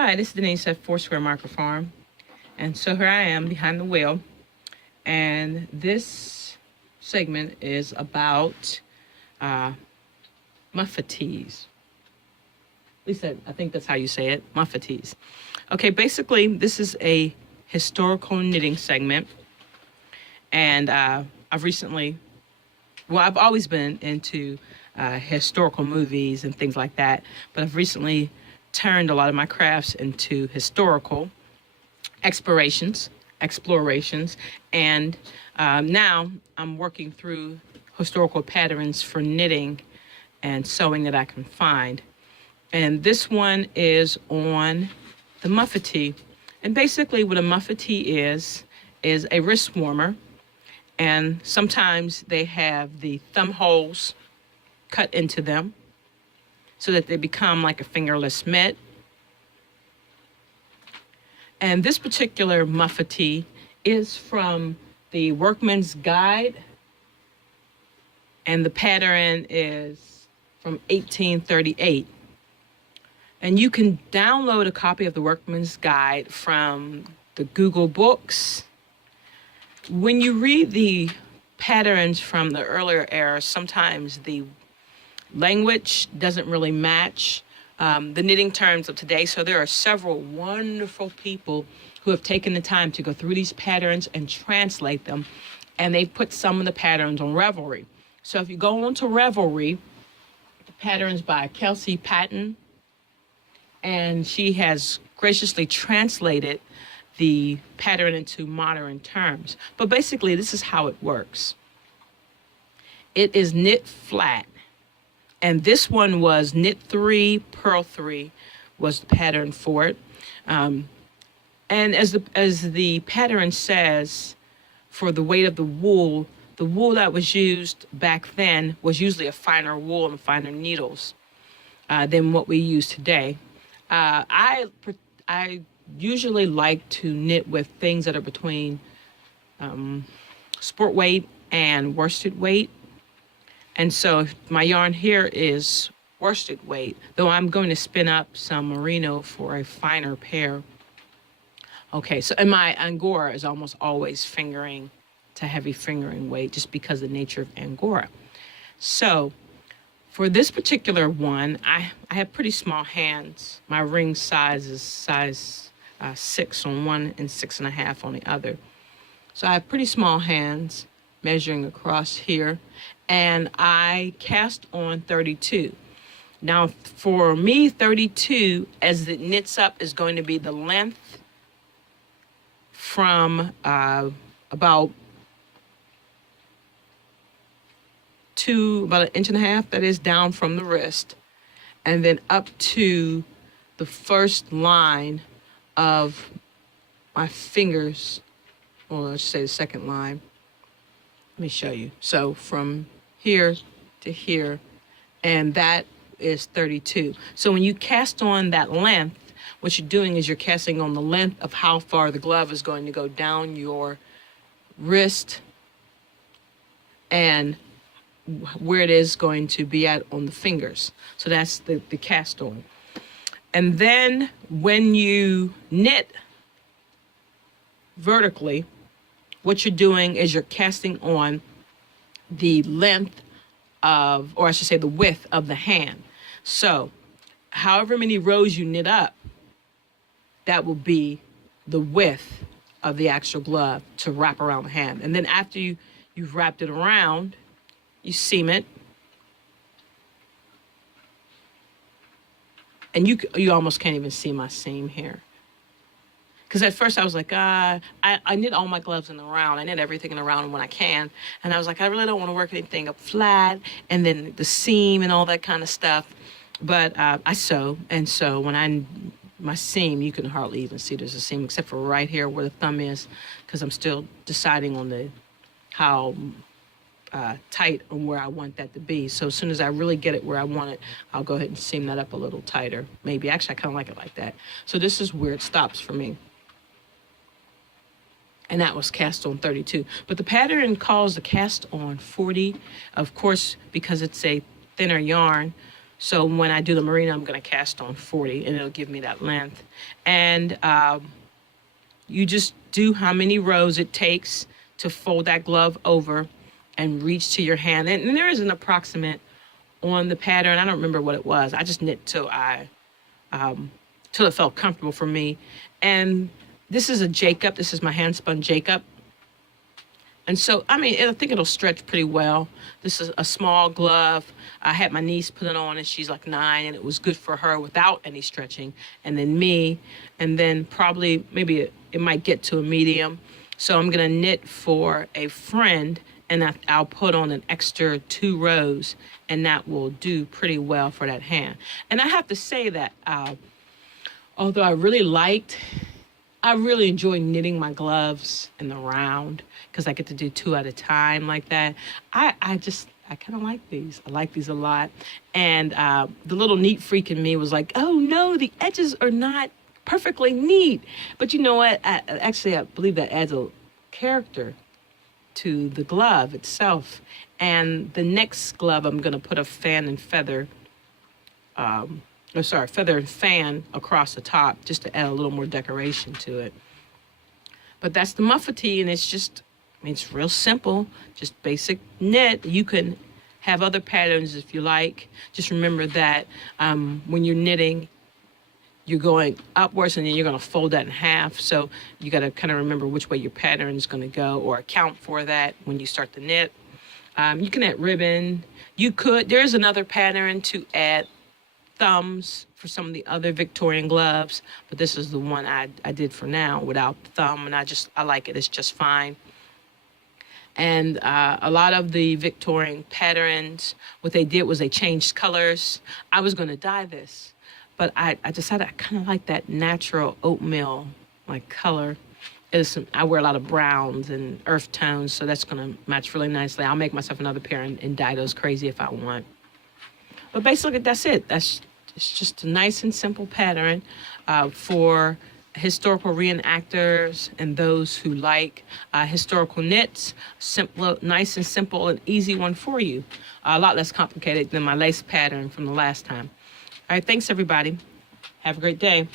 Hi, this is Denise at Foursquare Marker Farm. And so here I am behind the wheel. And this segment is about Muffatees. At least I think that's how you say it, Muffatees. Okay, basically, this is a historical knitting segment. And I've always been into historical movies and things like that, but I've recently turned a lot of my crafts into historical explorations, and now I'm working through historical patterns for knitting and sewing that I can find. And this one is on the Muffatee. And basically what a Muffatee is a wrist warmer. And sometimes they have the thumb holes cut into them so that they become like a fingerless mitt. And this particular Muffatee is from the Workman's Guide, and the pattern is from 1838. And you can download a copy of the Workman's Guide from the Google Books. When you read the patterns from the earlier era, sometimes the language doesn't really match the knitting terms of today. So there are several wonderful people who have taken the time to go through these patterns and translate them. And they've put some of the patterns on Ravelry. So if you go on to Ravelry, the patterns by Kelsey Patton, and she has graciously translated the pattern into modern terms. But basically, this is how it works. It is knit flat. And this one was knit 3, purl 3 was the pattern for it. And as the pattern says, for the weight of the wool that was used back then was usually a finer wool and finer needles than what we use today. I usually like to knit with things that are between sport weight and worsted weight. And so my yarn here is worsted weight, though I'm going to spin up some merino for a finer pair. Okay, so and my Angora is almost always fingering to heavy fingering weight just because of the nature of Angora. So for this particular one, I have pretty small hands. My ring size is size 6 on one and 6.5 on the other. So I have pretty small hands measuring across here, and I cast on 32. Now for me, 32 as it knits up is going to be the length from about 1.5 inches, that is down from the wrist, and then up to the first line of my fingers, or let's say the second line. Let me show you. So from here to here, and that is 32. So when you cast on that length, what you're doing is you're casting on the length of how far the glove is going to go down your wrist and where it is going to be at on the fingers. So that's the cast on. And then when you knit vertically, what you're doing is you're casting on the length of, or I should say the width of the hand. So however many rows you knit up, that will be the width of the actual glove to wrap around the hand. And then after you've wrapped it around, you seam it. And you almost can't even see my seam here. Because at first I was like, I knit all my gloves in the round. I knit everything in the round when I can. And I was like, I really don't want to work anything up flat and then the seam and all that kind of stuff. But I sew. And so when my seam, you can hardly even see there's a seam except for right here where the thumb is, because I'm still deciding on how tight and where I want that to be. So as soon as I really get it where I want it, I'll go ahead and seam that up a little tighter. Maybe. Actually, I kind of like it like that. So this is where it stops for me. And that was cast on 32. But the pattern calls the cast on 40. Of course, because it's a thinner yarn, So when I do the merino, I'm going to cast on 40, and it'll give me that length. And you just do how many rows it takes to fold that glove over and reach to your hand. And there is an approximate on the pattern. I don't remember what it was. I just knit till it felt comfortable for me. And this is a Jacob. This is my hand spun Jacob. And so, I mean, I think it'll stretch pretty well. This is a small glove. I had my niece put it on, and she's like 9, and it was good for her without any stretching. And then me, and then probably maybe it might get to a medium. So I'm going to knit for a friend, and I'll put on an extra 2 rows, and that will do pretty well for that hand. And I have to say that although I really enjoy knitting my gloves in the round because I get to do 2 at a time like that. I kind of like these. I like these a lot. And the little neat freak in me was like, oh no, the edges are not perfectly neat. But you know what? I believe that adds a character to the glove itself. And the next glove, I'm going to put a feather and fan across the top just to add a little more decoration to it. But that's the Muffatee, and it's real simple, just basic knit. You can have other patterns if you like. Just remember that when you're knitting, you're going upwards and then you're going to fold that in half. So you got to kind of remember which way your pattern is going to go or account for that when you start the knit. You can add ribbon. There's another pattern to add thumbs for some of the other Victorian gloves, but this is the one I did for now without the thumb, and I like it. It's just fine. And a lot of the Victorian patterns, what they did was they changed colors. I was going to dye this, but I decided I kind of like that natural oatmeal like color. I wear a lot of browns and earth tones, so that's going to match really nicely. I'll make myself another pair and dye those crazy if I want. But basically, that's it. It's just a nice and simple pattern for historical reenactors and those who like historical knits. Simple, nice and simple, and easy one for you. A lot less complicated than my lace pattern from the last time. All right, thanks, everybody. Have a great day.